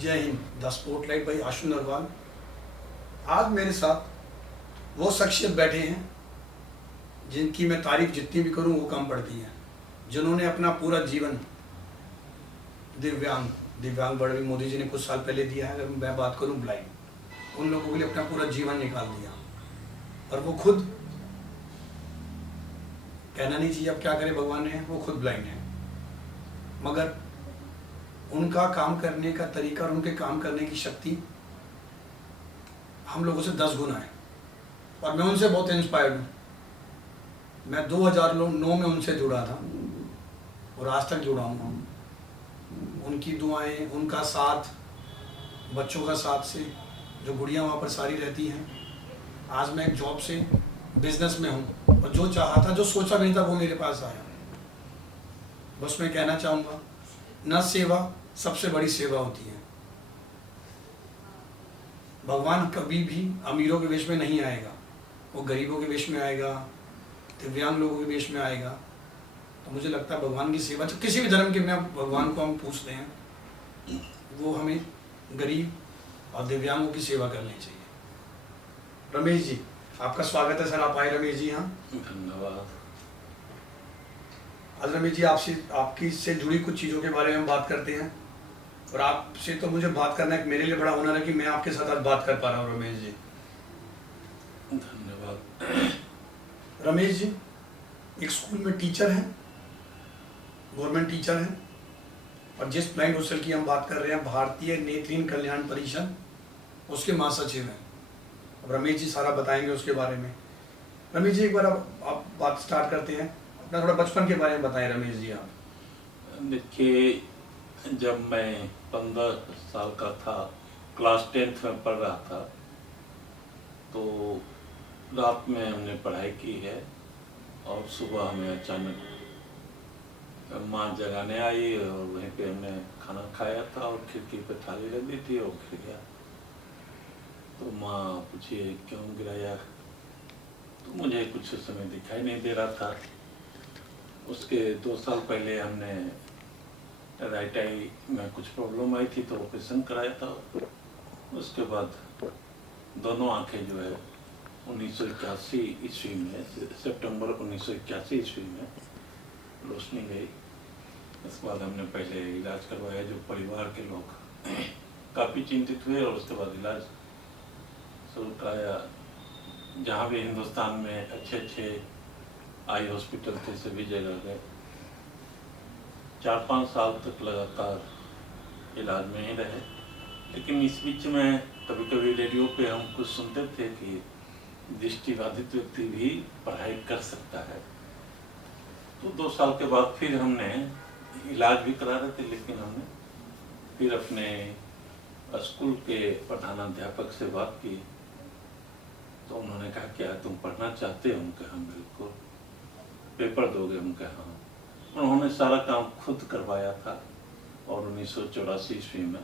जय Hind. The spotlight भाई आशु नरवाल। आज मेरे साथ वो शख्सियत बैठे हैं जिनकी मैं तारीफ जितनी भी करूं वो कम पड़ती है, जिन्होंने अपना पूरा जीवन दिव्यांग दिव्यांग वर्ड भी मोदी जी ने कुछ साल पहले दिया है। अगर मैं बात करूं ब्लाइंड, उन लोगों के लिए अपना पूरा जीवन निकाल दिया। और वो खुद, कहना नहीं चाहिए अब क्या करे भगवान ने, वो खुद ब्लाइंड है, मगर उनका काम करने का तरीका और उनके काम करने की शक्ति हम लोगों से 10 गुना है। और मैं उनसे बहुत इंस्पायर्ड हूँ। मैं 2009 में उनसे जुड़ा था और आज तक जुड़ा हूँ। उनकी दुआएं, उनका साथ, बच्चों का साथ से जो गुड़िया वहाँ पर सारी रहती हैं। आज मैं एक जॉब से बिजनेस में हूँ और जो चाहा था, जो सोचा भी नहीं था, वो मेरे पास आया। बस मैं कहना चाहूँगा, न सेवा सबसे बड़ी सेवा होती है। भगवान कभी भी अमीरों के वेश में नहीं आएगा, वो गरीबों के वेश में आएगा, दिव्यांग लोगों के वेश में आएगा। तो मुझे लगता है भगवान की सेवा, तो किसी भी धर्म के में भगवान को हम पूछते हैं, वो हमें गरीब और दिव्यांगों की सेवा करनी चाहिए। रमेश जी, आपका स्वागत है सर। आप आए रमेश जी यहाँ। धन्यवाद। आज रमेश जी आपकी से जुड़ी कुछ चीज़ों के बारे में हम बात करते हैं। और आपसे तो मुझे बात करना एक मेरे लिए बड़ा ऑनर है कि मैं आपके साथ आज बात कर पा रहा हूँ। रमेश जी, धन्यवाद। रमेश जी एक स्कूल में टीचर हैं, गवर्नमेंट टीचर हैं, और जिस ब्लाइंड हॉस्टल की हम बात कर रहे हैं, भारतीय नेत्रहीन कल्याण परिषद, उसके महासचिव हैं। अब रमेश जी सारा बताएंगे उसके बारे में। रमेश जी एक बार आप बात स्टार्ट करते हैं, अपना थोड़ा बचपन के बारे में बताएं रमेश जी आप। देखिए, जब मैं 15 साल का था, क्लास 10th में पढ़ रहा था, तो रात में हमने पढ़ाई की है और सुबह हमें अचानक माँ जगाने आई और वहीं पे हमने खाना खाया था और खिड़की पे थाली रख दी थी और गिर गया। तो माँ पूछिए क्यों गिराया, तो मुझे कुछ उस समय दिखाई नहीं दे रहा था। उसके 2 साल पहले हमने राइट आई में कुछ प्रॉब्लम आई थी तो ऑपरेशन कराया था। उसके बाद दोनों आंखें जो है 1981 ईस्वी में, सितंबर 1981 ईस्वी में रोशनी गई। इसके बाद हमने पहले इलाज करवाया, जो परिवार के लोग काफ़ी चिंतित हुए, और उसके बाद इलाज शुरू कराया। जहाँ भी हिंदुस्तान में अच्छे आई हॉस्पिटल थे सभी जगह गए। 4-5 साल तक लगातार इलाज में ही रहे। लेकिन इस बीच में कभी कभी रेडियो पे हम कुछ सुनते थे कि दृष्टिबाधित व्यक्ति भी पढ़ाई कर सकता है। तो 2 साल के बाद फिर हमने इलाज भी करा रहे थे, लेकिन हमने फिर अपने स्कूल के प्रधानाध्यापक से बात की। तो उन्होंने कहा क्या तुम पढ़ना चाहते हो? हम कहा हाँ बिल्कुल। पेपर दोगे? हम कहा हाँ। उन्होंने सारा काम खुद करवाया था और 1984 ईस्वी में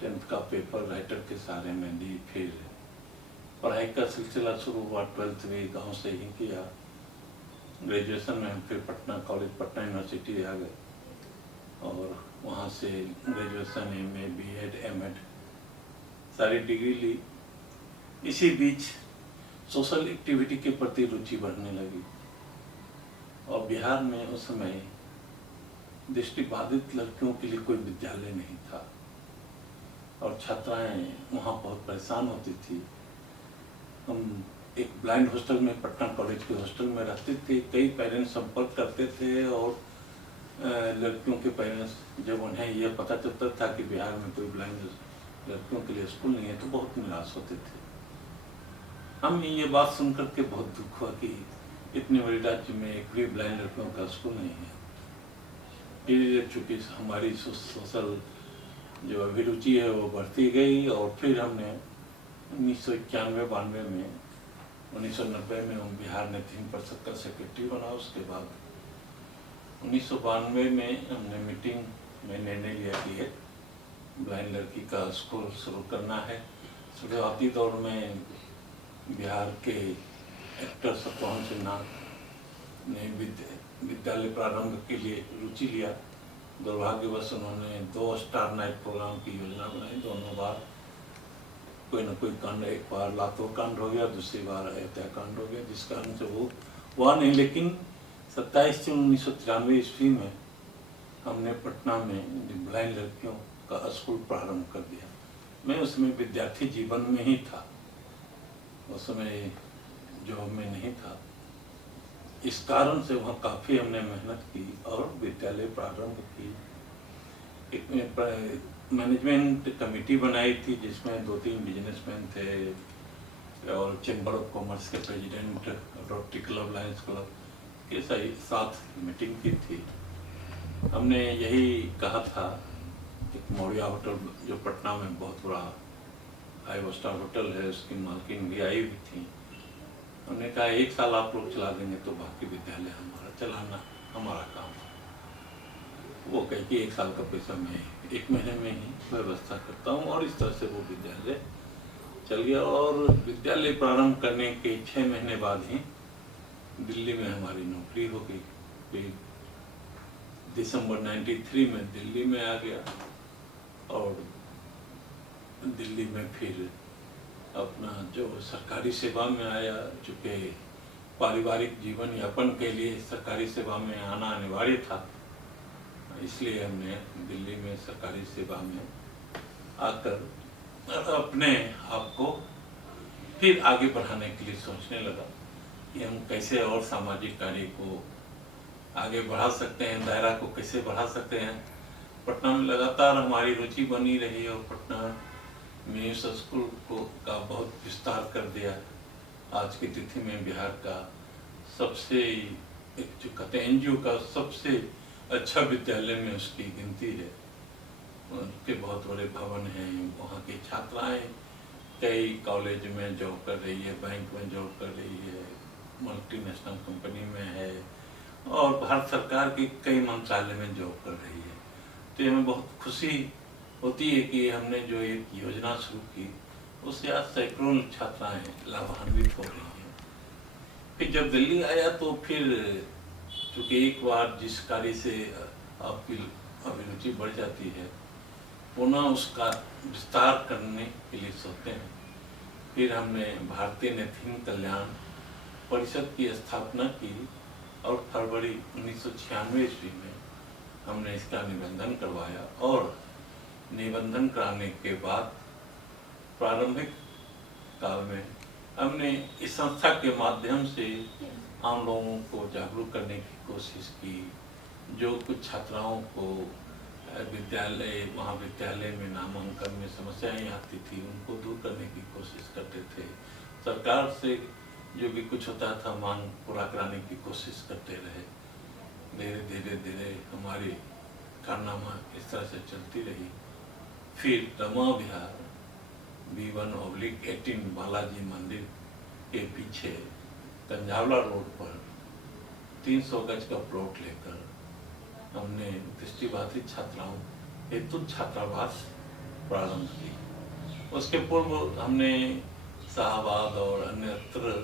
10th का पेपर राइटर के सहारे में दी। फिर पढ़ाई का सिलसिला शुरू हुआ। 12th भी गांव से ही किया। ग्रेजुएशन में हम फिर पटना कॉलेज, पटना यूनिवर्सिटी आ गए और वहाँ से ग्रेजुएशन, MA, BEd, M.Ed सारी डिग्री ली। इसी बीच सोशल एक्टिविटी के प्रति रुचि बढ़ने लगी और बिहार में उस समय दृष्टिबाधित लड़कियों के लिए कोई विद्यालय नहीं था और छात्राएं वहाँ बहुत परेशान होती थी। हम एक ब्लाइंड हॉस्टल में, पटना कॉलेज के हॉस्टल में रहते थे। कई पेरेंट्स संपर्क करते थे और लड़कियों के पेरेंट्स, जब उन्हें यह पता चलता था कि बिहार में कोई ब्लाइंड लड़कियों के लिए स्कूल नहीं है, तो बहुत निराश होते थे। हमें ये बात सुनकर के बहुत दुख हुआ कि इतने बड़े राज्य में एक भी ब्लाइंड लड़कियों का स्कूल नहीं है। फिर चूँकि हमारी सोशल जो अभिरुचि है वो बढ़ती गई और फिर हमने 1991-92 में, 1990 में हम बिहार नेत्रहीन परिषद का सेक्रेटरी बना। उसके बाद 1992 में हमने मीटिंग में निर्णय लिया कि एक ब्लाइंड लड़की का स्कूल शुरू करना है। शुरुआती दौर में बिहार के एक्टर सतपाल सिन्हा ने विद्यालय प्रारंभ के लिए रुचि लिया दुर्भाग्यवश उन्होंने 2 स्टार नाइट प्रोग्राम की योजना बनाई। दोनों बार कोई न कोई कांड, एक बार लातूर कांड हो गया, दूसरी बार अयोध्या कांड हो गया, जिस कारण से वो हुआ नहीं। लेकिन 27 जून 1993 ईस्वी में हमने पटना में ब्लाइंड लड़कियों का स्कूल प्रारंभ कर दिया। मैं उसमें विद्यार्थी जीवन में ही था, उस समय जॉब में नहीं था। इस कारण से वहाँ काफ़ी हमने मेहनत की और विद्यालय प्रारंभ की। एक मैनेजमेंट कमेटी बनाई थी जिसमें 2-3 बिजनेसमैन थे और चैम्बर ऑफ कॉमर्स के president, rotary club, Lions club के सही साथ मीटिंग की थी। हमने यही कहा था, एक मौर्या होटल जो पटना में बहुत बड़ा 5 स्टार होटल है, उसकी मालकिन भी आई हुई थी। हमने कहा 1 साल आप लोग चला देंगे तो बाकी विद्यालय हमारा चलाना हमारा काम है। वो कहे कि 1 साल का पैसा मैं 1 महीने में ही व्यवस्था करता हूँ, और इस तरह से वो विद्यालय चल गया। और विद्यालय प्रारंभ करने के 6 महीने बाद ही दिल्ली में हमारी नौकरी हो गई। फिर दिसंबर 93 में दिल्ली में आ गया और दिल्ली में फिर अपना जो सरकारी सेवा में आया। चूँकि पारिवारिक जीवन यापन के लिए सरकारी सेवा में आना अनिवार्य था, इसलिए हमने दिल्ली में सरकारी सेवा में आकर अपने आप को फिर आगे बढ़ाने के लिए सोचने लगा कि हम कैसे और सामाजिक कार्य को आगे बढ़ा सकते हैं, दायरा को कैसे बढ़ा सकते हैं। पटना में लगातार हमारी रुचि बनी रही और पटना में उस स्कूल का बहुत विस्तार कर दिया। आज की तिथि में बिहार का सबसे, एक जो कहते हैं एनजीओ का सबसे अच्छा विद्यालय में उसकी गिनती है। उनके बहुत बड़े भवन हैं, वहाँ की छात्राएं कई कॉलेज में जॉब कर रही है, बैंक में जॉब कर रही है, मल्टीनेशनल कंपनी में है और भारत सरकार की कई मंत्रालय में जॉब कर रही है। तो हमें बहुत खुशी होती है कि हमने जो एक योजना शुरू की उससे आज सैकड़ों छात्राएं लाभान्वित हो रही हैं। फिर जब दिल्ली आया तो फिर चूँकि एक बार जिस कार्य से आपकी अभिरुचि बढ़ जाती है, पुनः उसका विस्तार करने के लिए सोचते हैं। फिर हमने भारतीय नेत्रहीन कल्याण परिषद की स्थापना की और फरवरी 1996 ईस्वी में हमने इसका निबंधन करवाया। और निबंधन कराने के बाद प्रारंभिक काल में हमने इस संस्था के माध्यम से आम लोगों को जागरूक करने की कोशिश की। जो कुछ छात्राओं को विद्यालय, महाविद्यालय में नामांकन में समस्याएं आती थी, उनको दूर करने की कोशिश करते थे। सरकार से जो भी कुछ होता था मांग पूरा कराने की कोशिश करते रहे। धीरे धीरे हमारी कारनामा इस तरह से चलती रही। फिर रमा विहार B1/18 बालाजी मंदिर के पीछे कंझावला रोड पर 300 गज का प्लॉट लेकर हमने दृष्टिबाधित छात्राओं हेतु छात्रावास प्रारंभ की। उसके पूर्व हमने शाहबाद और अन्यत्र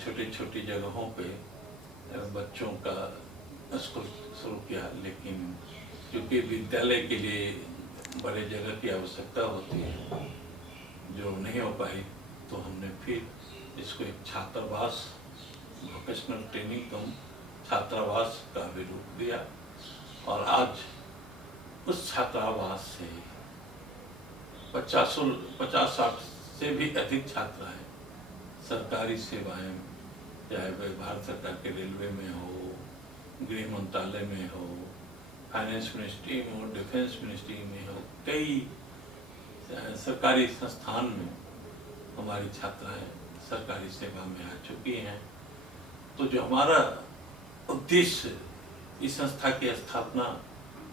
छोटी छोटी जगहों पे बच्चों का स्कूल शुरू किया, लेकिन क्योंकि विद्यालय के लिए बड़े जगह की आवश्यकता होती है जो नहीं हो पाई, तो हमने फिर इसको एक छात्रावास, वोकेशनल ट्रेनिंग कम छात्रावास का भी रूप दिया। और आज उस छात्रावास से 50-60 से भी अधिक छात्राएं सरकारी सेवाएं, चाहे वह भारत सरकार के रेलवे में हो, गृह मंत्रालय में हो, फाइनेंस मिनिस्ट्री में हो, डिफेंस मिनिस्ट्री में हो, कई सरकारी संस्थान में हमारी छात्राएं सरकारी सेवा में आ चुकी हैं। तो जो हमारा उद्देश्य इस संस्था की स्थापना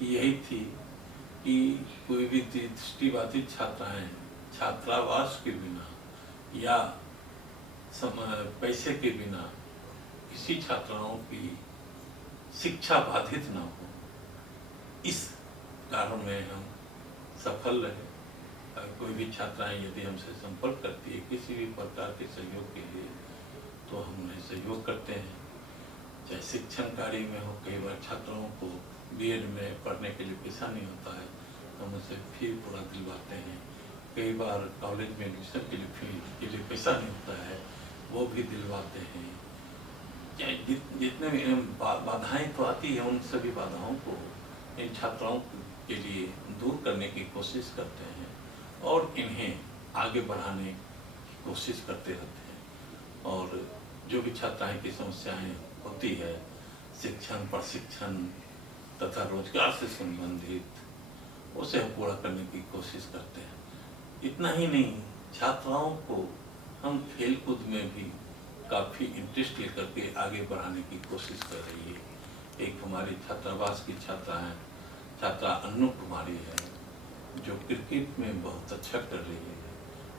यही थी कि कोई भी दृष्टिबाधित छात्राएं छात्रावास के बिना या पैसे के बिना किसी छात्राओं की शिक्षा बाधित न हो, इस कारण में हम सफल रहे। कोई भी छात्राएं यदि हमसे संपर्क करती है किसी भी प्रकार के सहयोग के लिए, तो हम उन्हें सहयोग करते हैं। चाहे शिक्षण कार्य में हो, कई बार छात्रों को बीएड में पढ़ने के लिए पैसा नहीं होता है, हम उसे फी पूरा दिलवाते हैं। कई बार कॉलेज में एडमिशन के लिए फी के लिए पैसा नहीं होता है, वो भी दिलवाते हैं। जितने भी बाधाएं तो आती है, उन सभी बाधाओं को इन छात्राओं के लिए दूर करने की कोशिश करते हैं और इन्हें आगे बढ़ाने की कोशिश करते रहते हैं। और जो भी छात्राएं की समस्याएं होती है, शिक्षण, प्रशिक्षण तथा रोजगार से संबंधित, उसे हम पूरा करने की कोशिश करते हैं। इतना ही नहीं, छात्राओं को हम खेल कूद में भी काफ़ी इंटरेस्ट लेकर के आगे बढ़ाने की कोशिश कर रही है। एक हमारी छात्रावास की छात्रा अन्नू कुमारी है, जो क्रिकेट में बहुत अच्छा कर रही है।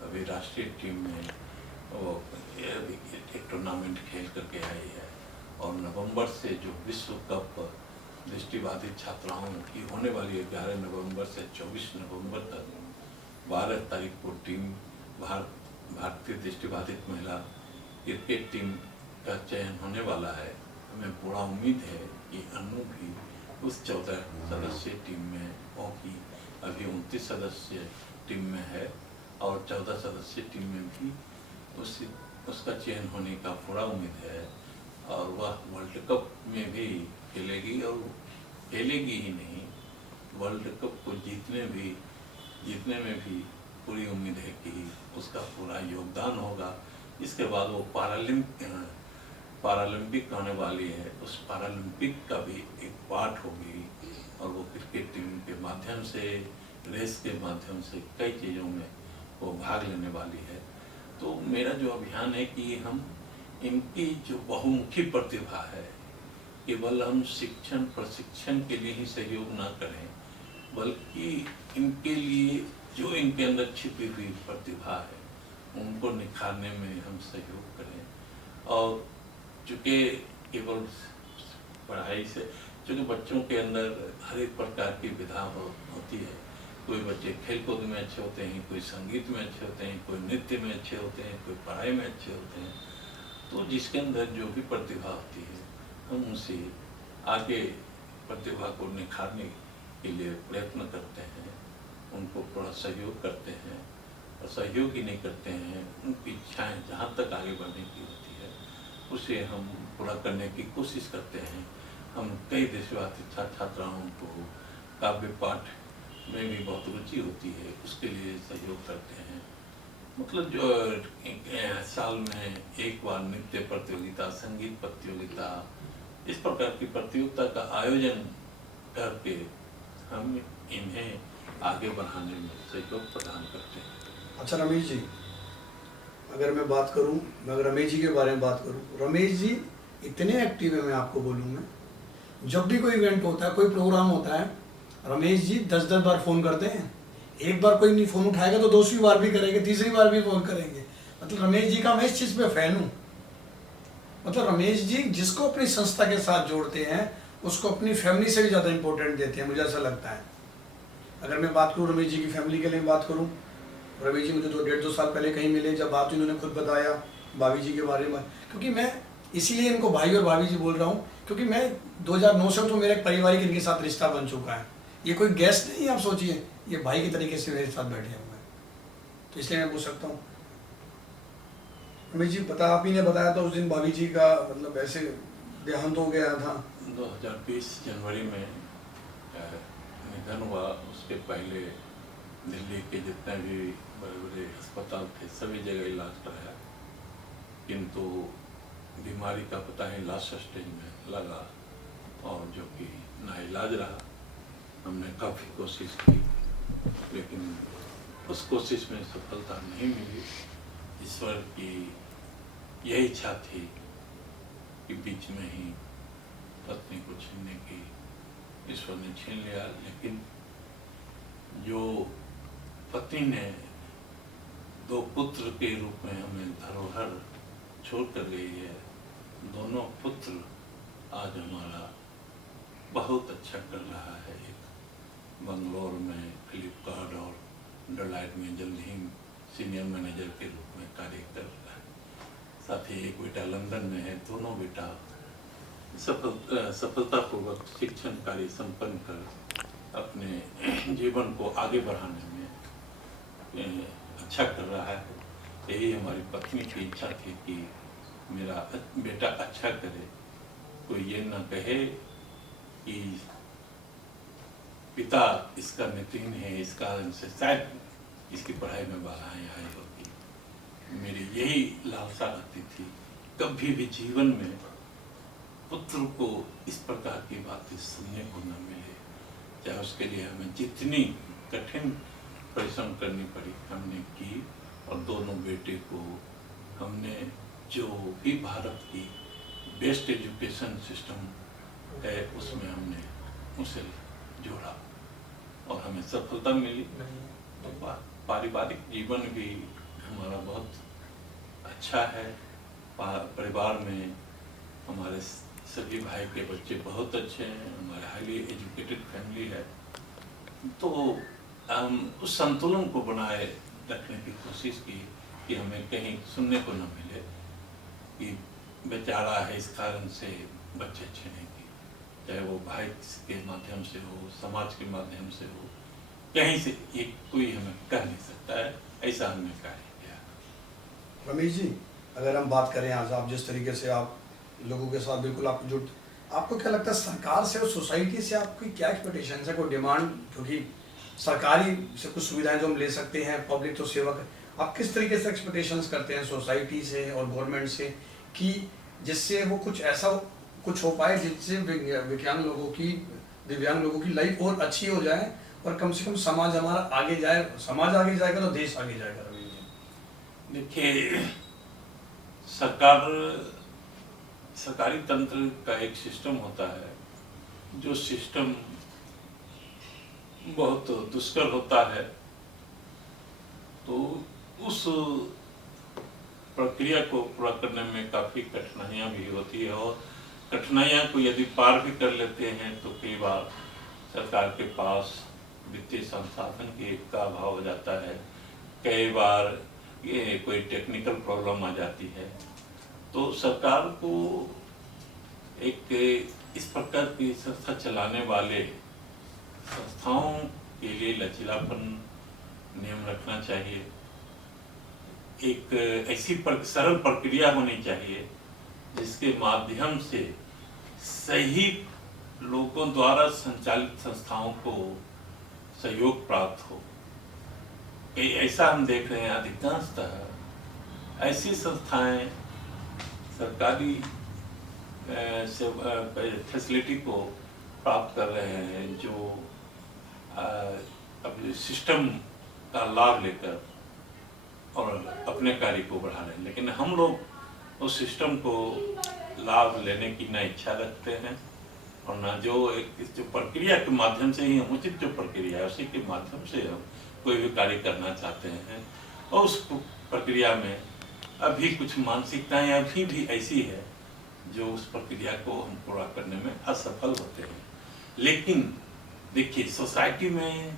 अभी राष्ट्रीय टीम में वो एक टूर्नामेंट खेल करके आई है और नवंबर से जो विश्व कप दृष्टिबाधित छात्राओं की होने वाली है, 11 नवंबर से 24 नवंबर तक, 12 तारीख को टीम भारतीय दृष्टिबाधित महिला क्रिकेट टीम का चयन होने वाला है। हमें पूरा उम्मीद है कि अन्नू भी उस 14 सदस्यीय टीम में होगी। अभी 29 सदस्य टीम में है और 14 सदस्यीय टीम में भी उसका चयन होने का पूरा उम्मीद है और वह वर्ल्ड कप में भी खेलेगी और खेलेगी ही नहीं, वर्ल्ड कप को जीतने में भी पूरी उम्मीद है कि उसका पूरा योगदान होगा। इसके बाद वो पैरालंपिक आने वाली है, उस पैरालंपिक का भी एक पार्ट होगी और वो क्रिकेट टीम के माध्यम से, रेस के माध्यम से कई चीज़ों में वो भाग लेने वाली है। तो मेरा जो अभियान है कि हम इनकी जो बहुमुखी प्रतिभा है, केवल हम शिक्षण प्रशिक्षण के लिए ही सहयोग ना करें, बल्कि इनके लिए जो इनके अंदर छिपी हुई प्रतिभा है उनको निखारने में हम सहयोग करें। और चूँकि केवल पढ़ाई से, चूँकि बच्चों के अंदर हर एक प्रकार की विधा होती है, कोई बच्चे खेल कूद में अच्छे होते हैं, कोई संगीत में अच्छे होते हैं, कोई नृत्य में अच्छे होते हैं, कोई पढ़ाई में अच्छे होते हैं। तो जिसके अंदर जो भी प्रतिभा होती है, हम उसे आगे प्रतिभा को निखारने के लिए प्रयत्न करते हैं, उनको थोड़ा सहयोग करते हैं और सहयोग ही नहीं करते हैं, उनकी इच्छाएँ जहाँ तक आगे बढ़ने की होती है उसे हम पूरा करने की कोशिश करते हैं। हम कई देशवासी छात्राओं को काव्य पाठ में भी बहुत रुचि होती है, उसके लिए सहयोग करते हैं। मतलब जो साल में एक बार नृत्य प्रतियोगिता, संगीत प्रतियोगिता, इस प्रकार की प्रतियोगिता का आयोजन करके हम इन्हें आगे बढ़ाने में सहयोग प्रदान करते हैं। अच्छा रमेश जी, अगर मैं बात करूं, मैं अगर रमेश जी के बारे में बात करूं, रमेश जी इतने एक्टिव है, मैं आपको बोलूँगा, जब भी कोई इवेंट होता है, कोई प्रोग्राम होता है, रमेश जी 10-10 बार फ़ोन करते हैं। एक बार कोई नहीं फ़ोन उठाएगा तो दूसरी बार भी करेंगे, तीसरी बार भी फ़ोन करेंगे। मतलब रमेश जी का मैं इस चीज़ पे फ़ैन हूँ। मतलब रमेश जी जिसको अपनी संस्था के साथ जोड़ते हैं उसको अपनी फैमिली से भी ज़्यादा इम्पोर्टेंट देते हैं, मुझे ऐसा लगता है। अगर मैं बात करूँ रमेश जी की फैमिली के लिए बात करूँ, रमेश जी मुझे 1.5-2 साल पहले कहीं मिले, जब बात इन्होंने खुद बताया भाभी जी के बारे में, क्योंकि मैं इसीलिए इनको भाई और भाभी जी बोल रहा हूँ, क्योंकि मैं 2009 से तो मेरा एक पारिवारिक इनके साथ रिश्ता बन चुका है। ये कोई गेस्ट नहीं, आप सोचिए, ये भाई के तरीके से मेरे साथ बैठे हुए हैं, तो इसलिए मैं पूछ सकता हूँ। रमेश जी आप ही ने बताया था उस दिन भाभी जी का मतलब ऐसे देहांत हो गया था 2020 जनवरी में निधन हुआ। उसके पहले दिल्ली के जितने भी बड़े बड़े अस्पताल थे सभी जगह इलाज कराया, किंतु बीमारी का पता ही लास्ट स्टेज में लगा और जो कि नाइलाज रहा। हमने काफ़ी कोशिश की लेकिन उस कोशिश में सफलता नहीं मिली। ईश्वर की यही इच्छा थी कि बीच में ही पत्नी को छीनने की ईश्वर ने छीन लिया, लेकिन जो पत्नी ने 2 पुत्र के रूप में हमें धरोहर छोड़ कर गई है, दोनों पुत्र आज हमारा बहुत अच्छा कर रहा है। एक बंगलोर में फ्लिपकार्ट और डेलॉयट में जल्द ही सीनियर मैनेजर के रूप में कार्य कर रहा है। साथ ही एक बेटा लंदन में है। दोनों बेटा सफलतापूर्वक शिक्षण कार्य संपन्न कर अपने जीवन को आगे बढ़ाने में अच्छा कर रहा है। यही हमारी पत्नी की इच्छा थी कि मेरा बेटा अच्छा करे, कोई ये न कहे कि पिता इसका नेतृत्व है, इस कारण से शायद इसकी पढ़ाई में बाधाएं आई होगी। मेरी यही लालसा रहती थी, कभी भी जीवन में पुत्र को इस प्रकार की बातें सुनने को न मिले, चाहे उसके लिए हमें जितनी कठिन परिश्रम करनी पड़ी हमने की। और दोनों बेटे को हमने जो भी भारत की बेस्ट एजुकेशन सिस्टम है उसमें हमने उसे जोड़ा और हमें सफलता मिली। तो पारिवारिक जीवन भी हमारा बहुत अच्छा है। परिवार में हमारे सभी भाई के बच्चे बहुत अच्छे हैं, हमारे हाईली एजुकेटेड फैमिली है। तो हम उस संतुलन को बनाए रखने की कोशिश की कि हमें कहीं सुनने को न मिले कि बेचारा है इस कारण से बच्चे अच्छे नहीं किए, चाहे वो भाई के माध्यम से हो, समाज के माध्यम से हो, कहीं से ये कोई हमें कह नहीं सकता है। ऐसा हमने कार्य किया। रमेश जी, अगर हम बात करें आज आप जिस तरीके से आप लोगों के साथ बिल्कुल आप जुट, आपको क्या लगता है सरकार से और सोसाइटी से आपकी क्या एक्सपेक्टेशन है, कोई डिमांड? क्योंकि सरकारी से कुछ सुविधाएं जो हम ले सकते हैं, पब्लिक तो सेवक, आप किस तरीके से एक्सपेक्टेशंस करते हैं सोसाइटी से और गवर्नमेंट से कि जिससे वो कुछ ऐसा कुछ हो पाए जिससे विकलांग लोगों की, दिव्यांग लोगों की लाइफ और अच्छी हो जाए और कम से कम समाज हमारा आगे जाए। समाज आगे जाएगा तो देश आगे जाएगा। रमेश जी देखिए, सरकारी तंत्र का एक सिस्टम होता है, जो सिस्टम बहुत दुष्कर होता है। तो उस प्रक्रिया को पूरा करने में काफ़ी कठिनाइयाँ भी होती है और कठिनाइयाँ को यदि पार भी कर लेते हैं तो कई बार सरकार के पास वित्तीय संसाधन का अभाव हो जाता है, कई बार ये कोई टेक्निकल प्रॉब्लम आ जाती है। तो सरकार को एक इस प्रकार की संस्था चलाने वाले संस्थाओं के लिए लचीलापन नियम रखना चाहिए। एक ऐसी सरल प्रक्रिया होनी चाहिए जिसके माध्यम से सही लोगों द्वारा संचालित संस्थाओं को सहयोग प्राप्त हो। ऐसा हम देख रहे हैं, अधिकांशतः ऐसी संस्थाएं सरकारी फैसिलिटी को प्राप्त कर रहे हैं जो अपने सिस्टम का लाभ लेकर और अपने कार्य को बढ़ा रहे हैं, लेकिन हम लोग उस सिस्टम को लाभ लेने की न इच्छा रखते हैं और न जो प्रक्रिया के माध्यम से ही, उचित जो प्रक्रिया है उसी के माध्यम से हम कोई भी कार्य करना चाहते हैं। और उस प्रक्रिया में अभी कुछ मानसिकताएं अभी भी ऐसी है जो उस प्रक्रिया को हम पूरा करने में असफल होते हैं। लेकिन देखिए, सोसाइटी में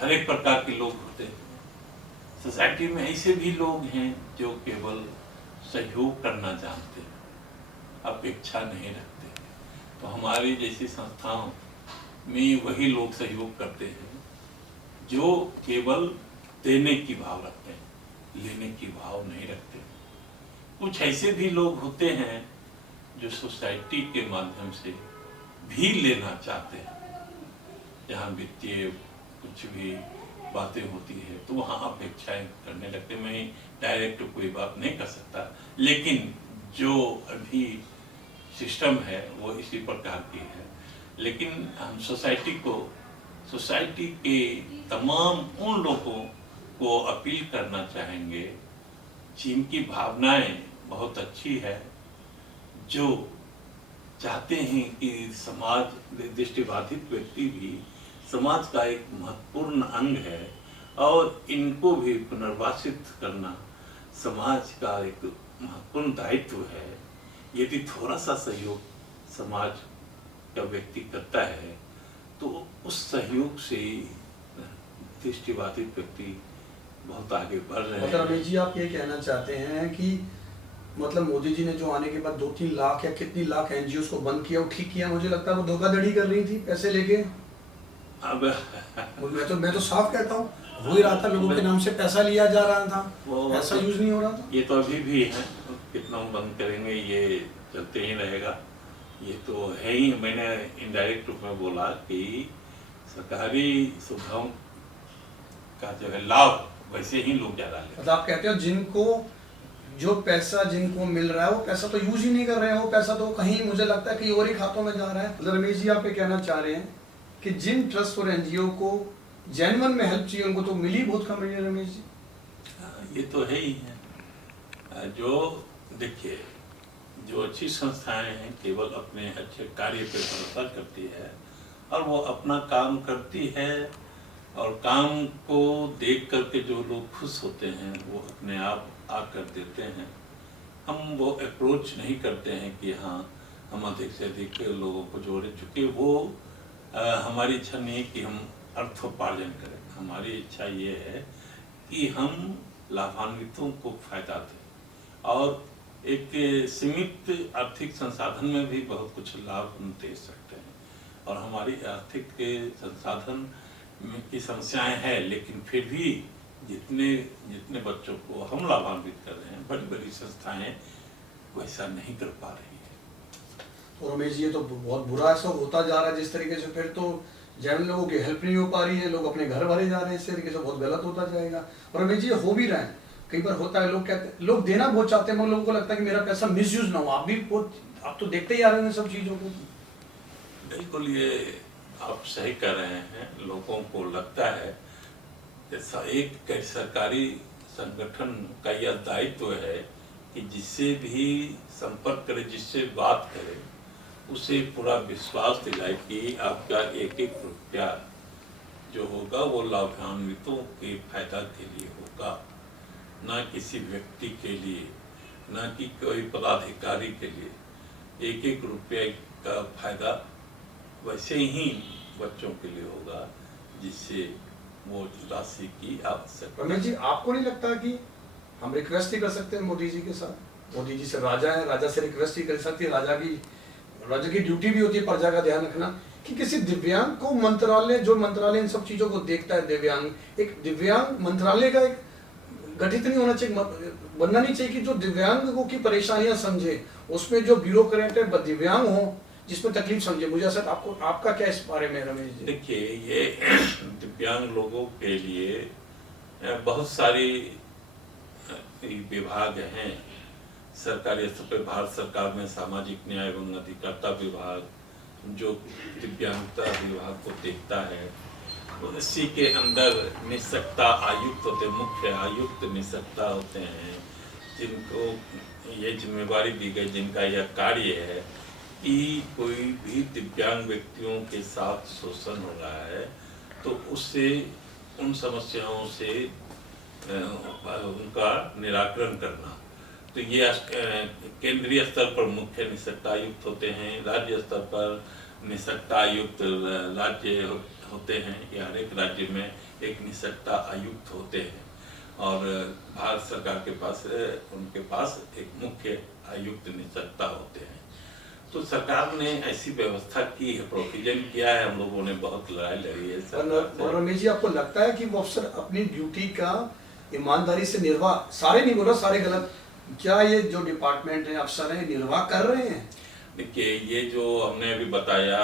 हर एक प्रकार के लोग होते हैं। सोसाइटी में ऐसे भी लोग हैं जो केवल सहयोग करना जानते हैं, अपेक्षा नहीं रखते। तो हमारी जैसी संस्थाओं में वही लोग सहयोग करते हैं जो केवल देने की भाव रखते हैं, लेने की भाव नहीं रखते। कुछ ऐसे भी लोग होते हैं जो सोसाइटी के माध्यम से भी लेना चाहते हैं। जहाँ वित्तीय कुछ भी बातें होती है तो वहाँ अपेक्षाएं करने लगते। मैं डायरेक्ट कोई बात नहीं कर सकता, लेकिन जो अभी सिस्टम है वो इसी प्रकार की है। लेकिन हम सोसाइटी के तमाम उन लोगों को अपील करना चाहेंगे जिनकी भावनाएं बहुत अच्छी है, जो चाहते हैं कि समाज, दृष्टिबाधित व्यक्ति भी समाज का एक महत्वपूर्ण अंग है और इनको भी पुनर्वासित करना समाज का एक महत्वपूर्ण दायित्व है। यदि थोड़ा सा सहयोग समाज का व्यक्ति करता है तो उस सहयोग से दृष्टिबाधित व्यक्ति बहुत आगे बढ़ रहे हैं। रमेश जी, आप ये कहना चाहते हैं कि मतलब मोदी जी ने जो आने के बाद 2-3 लाख या कितनी लाख एनजीओ को बंद किया, वो ठीक किया? मुझे लगता है वो धोखाधड़ी कर रही थी पैसे लेके। अब मैं तो साफ कहता हूँ, हो ही रहा था, लोगों के नाम से पैसा लिया जा रहा था, वो पैसा यूज नहीं हो रहा था। ये तो अभी भी है, कितना बंद करेंगे, ये चलते ही रहेगा। ये तो है ही। मैंने इनडायरेक्ट रूप में बोला कि सरकारी सुविधाओं का जो है लाभ वैसे ही लोग ज्यादा लेते हैं। मतलब आप कहते हो जिनको जो पैसा जिनको मिल रहा है वो पैसा तो यूज ही नहीं कर रहे हैं, वो पैसा तो कहीं मुझे लगता है कि और ही खातों में जा रहा है। मतलब रमेश जी, आप ये कहना चाह रहे हैं कि जिन ट्रस्ट और एनजीओ को जेन्युइन में हेल्प चाहिए उनको तो मिली बहुत कम रही है। रमेश जी, ये तो है ही है। जो देखिए, जो अच्छी संस्थाएं हैं केवल अपने अच्छे कार्य पे भरोसा करती है और वो अपना काम करती है, और काम को देख करके जो लोग खुश होते हैं वो अपने आप आकर देते हैं। हम वो अप्रोच नहीं करते हैं कि हाँ हम अधिक से अधिक लोगों को जोड़े, चूँकि वो हमारी इच्छा नहीं है कि हम अर्थोपार्जन करें। हमारी इच्छा ये है कि हम लाभान्वितों को फायदा दें और एक सीमित आर्थिक संसाधन में भी बहुत कुछ लाभ हम दे सकते हैं। और हमारी आर्थिक संसाधन की समस्याएं हैं, लेकिन फिर भी जितने जितने बच्चों को हम लाभान्वित कर रहे हैं, बड़ी बड़ी संस्थाएं वैसा नहीं कर पा रही है। तो रमेश जी, ये तो बहुत बुरा ऐसा होता जा रहा है जिस तरीके से, फिर तो जैन लोगों की हेल्प नहीं हो पा रही है, लोग अपने घर भरे जा रहे हैं, इस तरीके से बहुत गलत होता जाएगा। और रमेश जी, ये हो भी रहा है, कई बार होता है, लोग कहते हैं, लोग देना बहुत चाहते हैं मगर लोगों को लगता है कि मेरा पैसा मिसयूज ना हो। आप भी बहुत, आप तो देखते ही आ रहे हैं सब चीजों को। बिल्कुल, ये आप सही कह रहे हैं। लोगों को लगता है जैसा एक सरकारी संगठन का यह दायित्व है कि जिससे भी संपर्क करे, जिससे बात करे, उसे पूरा विश्वास दिलाए कि आपका एक एक रुपया जो होगा वो लाभान्वितों के फायदा के लिए होगा, ना किसी व्यक्ति के लिए, ना कि कोई पदाधिकारी के लिए। एक एक रुपये का फायदा वैसे ही बच्चों के लिए होगा जिससे वो राशि की आवश्यकता। रमेश जी, आपको नहीं लगता कि हम रिक्वेस्ट ही कर सकते हैं मोदी जी के साथ? मोदी जी से राजा है, राजा से रिक्वेस्ट ही कर सकती है। राजा की ड्यूटी भी होती है प्रजा का ध्यान रखना, कि किसी दिव्यांग को मंत्रालय, जो मंत्रालय इन सब चीजों को देखता है, दिव्यांग, एक दिव्यांग मंत्रालय का एक गठित नहीं होना चाहिए, बनना नहीं चाहिए कि जो दिव्यांगों की परेशानियां समझे, उसमें जो ब्यूरोक्रेट है दिव्यांग हो, जिसमें तकलीफ समझे। मुझे ऐसा, आपको, आपका क्या इस बारे में रमेश जी? देखिए, ये दिव्यांग लोगों के लिए बहुत सारी विभाग हैं सरकारी स्तर पर। भारत सरकार में सामाजिक न्याय एवं अधिकारिता विभाग जो दिव्यांगता विभाग को देखता है, तो इसी के अंदर निःशक्ता आयुक्त होते, मुख्य आयुक्त निःशक्ता होते हैं, जिनको ये जिम्मेवारी दी गई, जिनका यह कार्य है कि कोई भी दिव्यांग व्यक्तियों के साथ शोषण हो रहा है तो उससे, उन समस्याओं से उनका निराकरण करना। तो ये केंद्रीय स्तर पर मुख्य निःशक्ता आयुक्त होते हैं, राज्य स्तर पर निःशक्ता आयुक्त राज्य होते हैं, या हर एक राज्य में एक निःशक्ता आयुक्त होते हैं। और भारत सरकार के पास, उनके पास एक मुख्य आयुक्त निःशक्ता होते हैं। तो सरकार ने ऐसी व्यवस्था की है, प्रोविजन किया है, हम लोगों ने बहुत लड़ाई लड़ी है। और रमेश जी, आपको लगता है कि वो अफसर अपनी ड्यूटी का ईमानदारी से निर्वाह, सारे नहीं बोल रहा, सारे गलत, क्या ये जो डिपार्टमेंट है, अफसर है, निर्वाह कर रहे हैं? देखिए, ये जो हमने अभी बताया,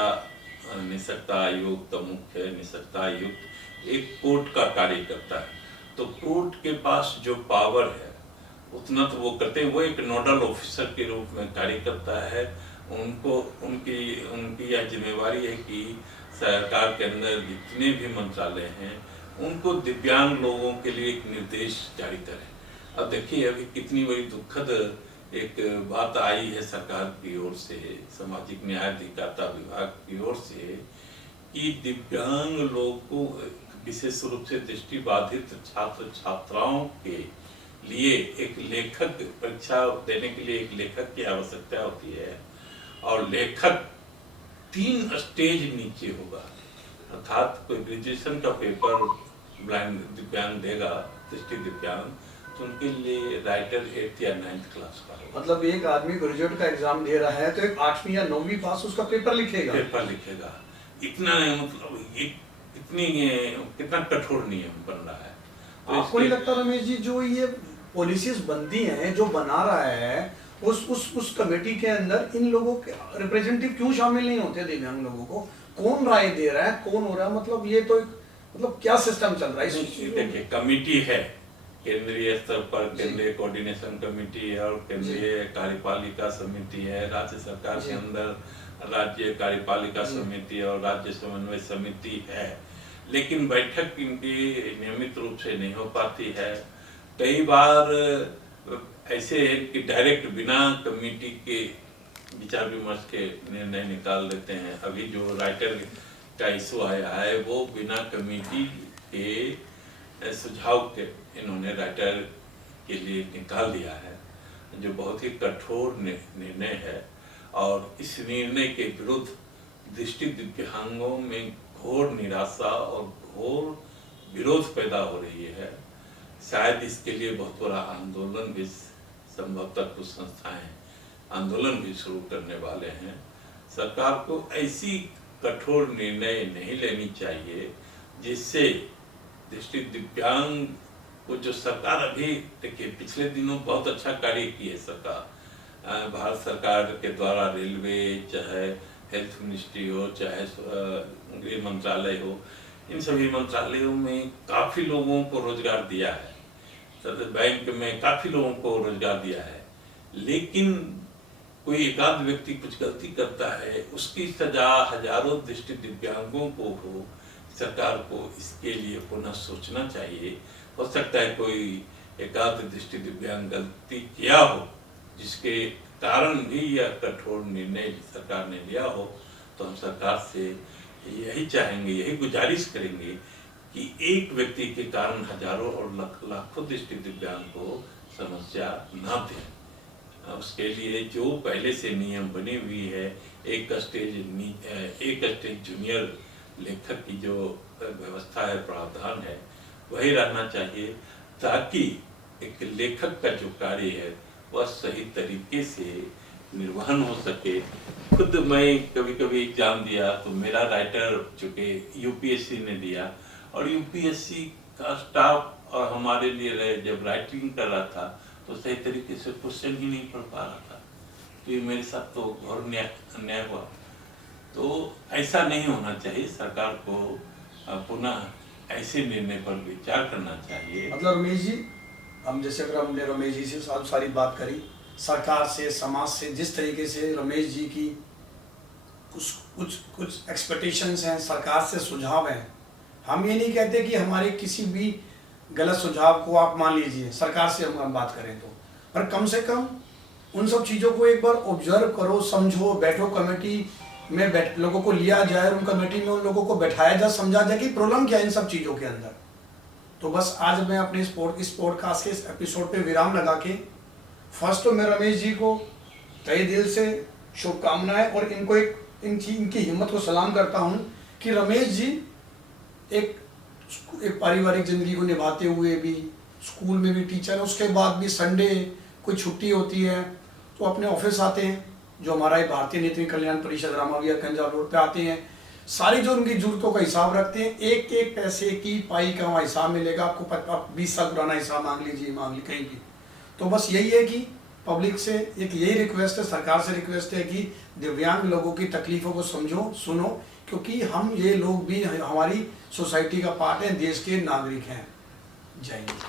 निःशक्ता आयुक्त, मुख्य निःशक्ता आयुक्त एक कोर्ट का कार्य करता है। तो कोर्ट के पास जो पावर है उतना तो वो करते हैं, वो एक नोडल ऑफिसर के रूप में कार्य करता है। उनको उनकी यह जिम्मेवारी है कि सरकार के अंदर जितने भी मंत्रालय हैं उनको दिव्यांग लोगों के लिए एक निर्देश जारी करें। अब देखिए, अभी कितनी बड़ी दुखद एक बात आई है सरकार की ओर से, सामाजिक न्याय अधिकारिता विभाग की ओर से, कि दिव्यांग लोगों को, विशेष रूप से दृष्टिबाधित छात्र छात्राओं के लिए एक लेखक, परीक्षा देने के लिए एक लेखक की आवश्यकता होती है, और लेखक 3 स्टेज नीचे होगा। अर्थात कोई ग्रेजुएशन का पेपर ब्लाइंड दिव्यांग देगा, दृष्टि दिव्यांग, तो उनके लिए राइटर 8th या 9th क्लास का होगा। मतलब एक आदमी ग्रेजुएट का एग्जाम दे रहा है तो एक 8वीं या 9वीं पास उसका पेपर लिखेगा। पेपर लिखेगा। इतना मतलब इतनी कितना कठोर नियम बन रहा है। तो आपको नहीं लगता रमेश जी, जो ये पॉलिसीज बनती हैं, जो बना रहा है उस कमेटी के अंदर इन लोगों के रिप्रेजेंटेटिव क्यों शामिल नहीं होते? दिव्यांग लोगों को कौन राय दे रहा है, कौन हो रहा है? मतलब ये तो मतलब क्या सिस्टम चल रहा है? देखिए, कमेटी है केंद्रीय स्तर पर, केंद्रीय कोऑर्डिनेशन कमेटी है और केंद्रीय कार्यपालिका समिति है। राज्य सरकार के अंदर राज्य कार्यपालिका समिति और राज्य समन्वय समिति है, लेकिन बैठक इनकी नियमित रूप से नहीं हो पाती है। कई बार ऐसे है कि डायरेक्ट बिना कमेटी के विचार विमर्श के निर्णय निकाल लेते हैं। अभी जो राइटर का इशू आया है वो बिना कमेटी के सुझाव के इन्होंने राइटर के लिए निकाल दिया है, जो बहुत ही कठोर निर्णय है। और इस निर्णय के विरुद्ध दृष्टि दिव्यांगों में घोर निराशा और घोर विरोध पैदा हो रही है। शायद इसके लिए बहुत बड़ा आंदोलन भी, संभवतः कुछ संस्थाएं आंदोलन भी शुरू करने वाले हैं। सरकार को ऐसी कठोर निर्णय नहीं लेनी चाहिए जिससे दृष्टि दिव्यांग को, जो सरकार अभी देखिए पिछले दिनों बहुत अच्छा कार्य की है सरकार, भारत सरकार के द्वारा रेलवे, चाहे हेल्थ मिनिस्ट्री हो, चाहे गृह मंत्रालय हो, इन सभी मंत्रालयों में काफ़ी लोगों को रोजगार दिया है। बैंक में काफ़ी लोगों को रोजगार दिया है, लेकिन कोई एकाध व्यक्ति कुछ गलती करता है, उसकी सजा हजारों दृष्टि दिव्यांगों को हो। सरकार को इसके लिए पुनः सोचना चाहिए। हो सकता है कोई एकाध दृष्टि दिव्यांग गलती किया हो जिसके कारण भी यह कठोर निर्णय सरकार ने लिया हो, तो हम सरकार से यही चाहेंगे, यही गुजारिश करेंगे कि एक व्यक्ति के कारण हजारों और लाखों दृष्टि दिव्यांग को समस्या ना दें। उसके लिए जो पहले से नियम बनी हुई है, एक स्टेज जूनियर लेखक की जो व्यवस्था है, प्रावधान है, वही रहना चाहिए, ताकि एक लेखक का जो कार्य है वह सही तरीके से निर्वहन हो सके। खुद मैं कभी कभी एग्जाम दिया तो मेरा राइटर, चूँकि यूपीएससी ने दिया, और यूपीएससी का स्टाफ और हमारे लिए जब राइटिंग कर रहा था तो सही तरीके से क्वेश्चन ही नहीं पढ़ पा रहा था। तो ये मेरे साथ तो घोर अन्याय हुआ। तो ऐसा नहीं होना चाहिए। सरकार को पुनः ऐसे निर्णय पर विचार करना चाहिए। मतलब रमेश जी, हम जैसे अगर हमने रमेश जी से सारी बात करी, सरकार से, समाज से, जिस तरीके से रमेश जी की कुछ एक्सपेक्टेशंस हैं, सरकार से सुझाव हैं, हम ये नहीं कहते कि हमारे किसी भी गलत सुझाव को आप मान लीजिए, सरकार से हम बात करें तो, पर कम से कम उन सब चीज़ों को एक बार ऑब्जर्व करो, समझो, बैठो, कमेटी में लोगों को लिया जाए और उन कमेटी में उन लोगों को बैठाया जाए, समझा जाए कि प्रॉब्लम क्या है इन सब चीज़ों के अंदर। तो बस आज मैं अपने इस पॉडकास्ट के इस एपिसोड पे विराम लगा के, फर्स्ट तो मैं रमेश जी को तहे दिल से शुभकामनाएं और इनको इनकी हिम्मत को सलाम करता हूं कि रमेश जी एक पारिवारिक ज़िंदगी को निभाते हुए भी, स्कूल में भी टीचर है, उसके बाद भी संडे कोई छुट्टी होती है तो अपने ऑफिस आते हैं, जो हमारा ये भारतीय नेत्री कल्याण परिषद रामाविया गंजाम रोड पे आते हैं, सारी जो उनकी जरूरतों का हिसाब रखते हैं, एक एक पैसे की पाई का वहाँ हिसाब मिलेगा आपको। 20 साल पुराना हिसाब मांग लीजिए कहीं भी। तो बस यही है कि पब्लिक से एक यही रिक्वेस्ट है, सरकार से रिक्वेस्ट है कि दिव्यांग लोगों की तकलीफ़ों को समझो, सुनो, क्योंकि हम ये लोग भी हमारी सोसाइटी का पार्ट हैं, देश के नागरिक हैं। जय हिंद।